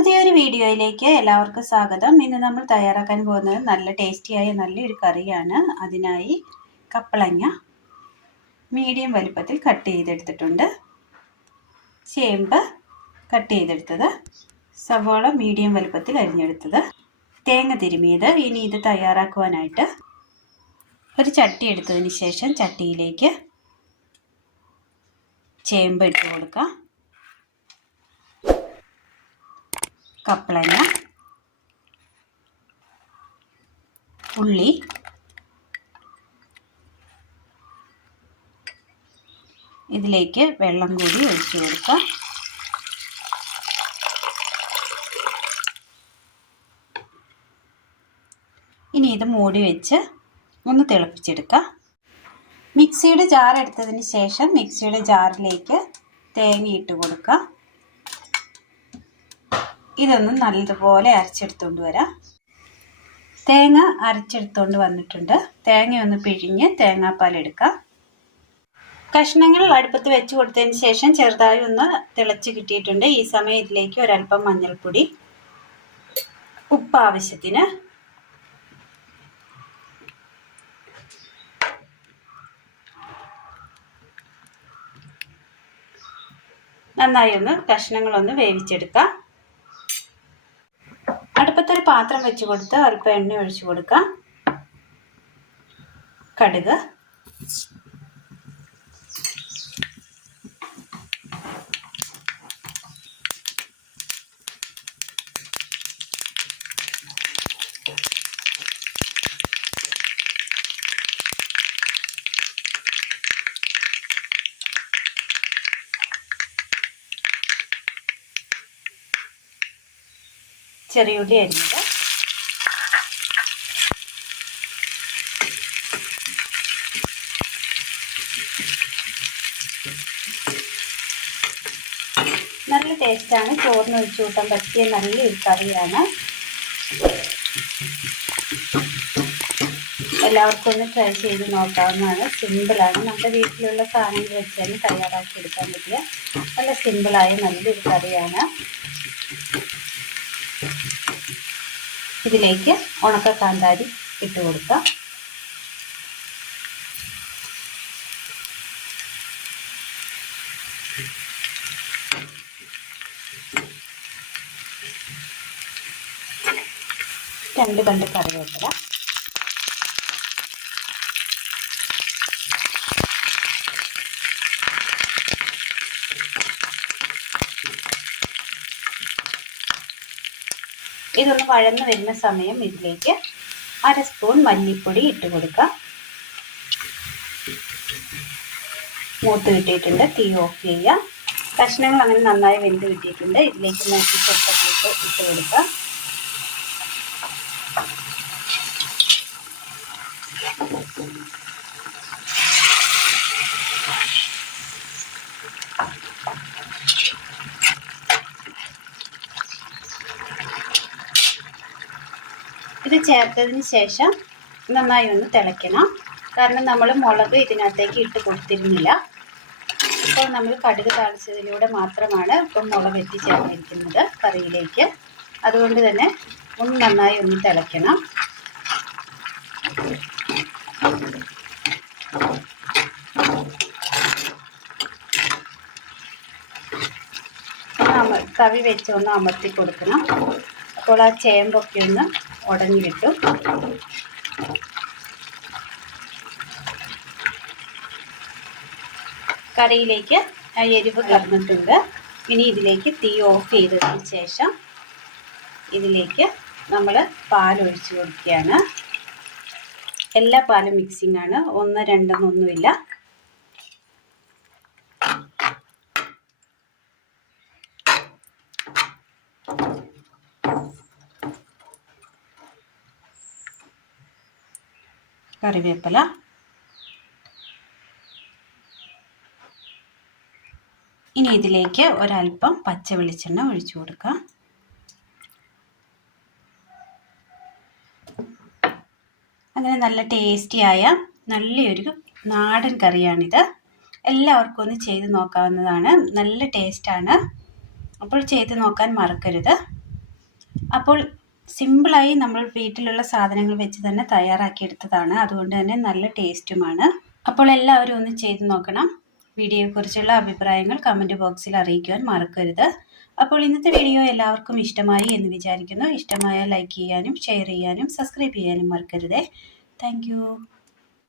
പുതിയൊരു വീഡിയോയിലേക്ക് എല്ലാവർക്കും സ്വാഗതം. ഇന്ന് നമ്മൾ തയ്യാറാക്കാൻ പോകുന്നത് നല്ല ടേസ്റ്റിയായ നല്ലൊരു കറിയാണ്. അതിനായി കപ്പളങ്ങ മീഡിയം വലുപ്പത്തിൽ കട്ട് ചെയ്തെടുത്തിട്ടുണ്ട്. ചേമ്പ് കട്ട് ചെയ്തെടുത്തത്. സവോള മീഡിയം വലുപ്പത്തിൽ അരിഞ്ഞെടുത്തത്. തേങ്ങ തിരുമിയത്. ഇനി ഇത് തയ്യാറാക്കുവാനായിട്ട് ഒരു ചട്ടി എടുത്തതിന് ശേഷം ചട്ടിയിലേക്ക് ചേമ്പ് ഇട്ട് കൊടുക്കാം. കപ്പളങ്ങ ഉള്ളി ഇതിലേക്ക് വെള്ളം കൂടി ഒഴിച്ചു കൊടുക്കാം. ഇനി ഇത് മൂടി വെച്ച് ഒന്ന് തിളപ്പിച്ചെടുക്കാം. മിക്സിയുടെ ജാർ എടുത്തതിന് ശേഷം മിക്സിയുടെ ജാറിലേക്ക് തേങ്ങ ഇട്ട് കൊടുക്കാം. ഇതൊന്ന് നല്ലതുപോലെ അരച്ചെടുത്തുകൊണ്ട് വരാം. തേങ്ങ അരച്ചെടുത്തുകൊണ്ട് വന്നിട്ടുണ്ട്. തേങ്ങ ഒന്ന് പിഴിഞ്ഞ് തേങ്ങാപ്പാൽ എടുക്കാം. കഷ്ണങ്ങൾ അടുപ്പത്ത് വെച്ച് കൊടുത്തതിന് ശേഷം ചെറുതായി ഒന്ന് തിളച്ച് കിട്ടിയിട്ടുണ്ട്. ഈ സമയം ഇതിലേക്ക് ഒരല്പം മഞ്ഞൾപ്പൊടി ഉപ്പ് ആവശ്യത്തിന് നന്നായി ഒന്ന് കഷ്ണങ്ങളൊന്ന് വേവിച്ചെടുക്കാം. അടുപ്പത്തൊരു പാത്രം വെച്ച് കൊടുത്ത് അല്പം എണ്ണ ഒഴിച്ചു കൊടുക്കാം. കടുക്. ചെറിയുള്ളി അരിഞ്ഞത്. നല്ല ടേസ്റ്റാണ് ചോറിന് ഒഴിച്ചു കൂട്ടാൻ പറ്റിയ നല്ലൊരു കറിയാണ് എല്ലാവർക്കും ഒന്ന് ട്രൈ ചെയ്ത് നോക്കാവുന്നതാണ്. സിമ്പിളാണ് നമ്മുടെ വീട്ടിലുള്ള സാധനങ്ങൾ വെച്ച് തന്നെ തയ്യാറാക്കി എടുക്കാൻ പറ്റിയ നല്ല സിമ്പിളായ നല്ലൊരു കറിയാണ്. ഇതിലേക്ക് ഉണക്ക കാന്താരി ഇട്ട് കൊടുക്കാം. രണ്ട് കണ്ട് കറിവേപ്പില. ഇതൊന്ന് വഴന്ന് വരുന്ന സമയം ഇതിലേക്ക് അര സ്പൂൺ മല്ലിപ്പൊടി ഇട്ട് കൊടുക്കാം. മൂത്ത് കിട്ടിയിട്ടുണ്ട് തീ ഓഫ് ചെയ്യാം. കഷ്ണങ്ങൾ അങ്ങനെ നന്നായി വെന്ത് കിട്ടിയിട്ടുണ്ട്. ഇതിലേക്ക് നോക്കി ചെറുപ്പത്തിലേക്ക് ഇട്ട് കൊടുക്കാം. ഇത് ചേർത്തതിന് ശേഷം നന്നായി ഒന്ന് തിളയ്ക്കണം. കാരണം നമ്മൾ മുളക് ഇതിനകത്തേക്ക് ഇട്ട് കൊടുത്തിരുന്നില്ല. ഇപ്പോൾ നമ്മൾ കടുക് താളിച്ചതിലൂടെ മാത്രമാണ് ഇപ്പം മുളക് എത്തിച്ചേർന്നിരിക്കുന്നത് കറിയിലേക്ക്. അതുകൊണ്ട് തന്നെ ഒന്ന് നന്നായി ഒന്ന് തിളയ്ക്കണം. കവി വെച്ച് ഒന്ന് അമർത്തി കൊടുക്കണം. അപ്പോൾ ആ ചേമ്പൊക്കെ ഒന്ന് ഉടഞ്ഞു കിട്ടും കറിയിലേക്ക് എരിവ് കറന്നിട്ടുണ്ട് ഇനി ഇതിലേക്ക് തീ ഓഫ് ചെയ്തതിന് ശേഷം ഇതിലേക്ക് നമ്മൾ പാലൊഴിച്ച് കൊടുക്കുകയാണ്. എല്ലാ പാലും മിക്സിംഗ് ആണ്. ഒന്ന് രണ്ടെന്നൊന്നുമില്ല കറിവേപ്പില. ഇനി ഇതിലേക്ക് ഒരല്പം പച്ച വെളിച്ചെണ്ണ ഒഴിച്ചു കൊടുക്കാം. അങ്ങനെ നല്ല ടേസ്റ്റിയായ നല്ലൊരു നാടൻ കറിയാണിത്. എല്ലാവർക്കും ഒന്ന് ചെയ്ത് നോക്കാവുന്നതാണ്. നല്ല ടേസ്റ്റാണ് അപ്പോൾ ചെയ്ത് നോക്കാൻ മറക്കരുത്. അപ്പോൾ സിമ്പിളായി നമ്മൾ വീട്ടിലുള്ള സാധനങ്ങൾ വെച്ച് തന്നെ തയ്യാറാക്കിയെടുത്തതാണ് അതുകൊണ്ട് തന്നെ നല്ല ടേസ്റ്റുമാണ്. അപ്പോൾ എല്ലാവരും ഒന്ന് ചെയ്ത് നോക്കണം. വീഡിയോയെക്കുറിച്ചുള്ള അഭിപ്രായങ്ങൾ കമന്റ് ബോക്സിൽ അറിയിക്കുവാൻ മറക്കരുത്. അപ്പോൾ ഇന്നത്തെ വീഡിയോ എല്ലാവർക്കും ഇഷ്ടമായി എന്ന് വിചാരിക്കുന്നു. ഇഷ്ടമായ ലൈക്ക് ചെയ്യാനും ഷെയർ ചെയ്യാനും സബ്സ്ക്രൈബ് ചെയ്യാനും മറക്കരുതേ. താങ്ക്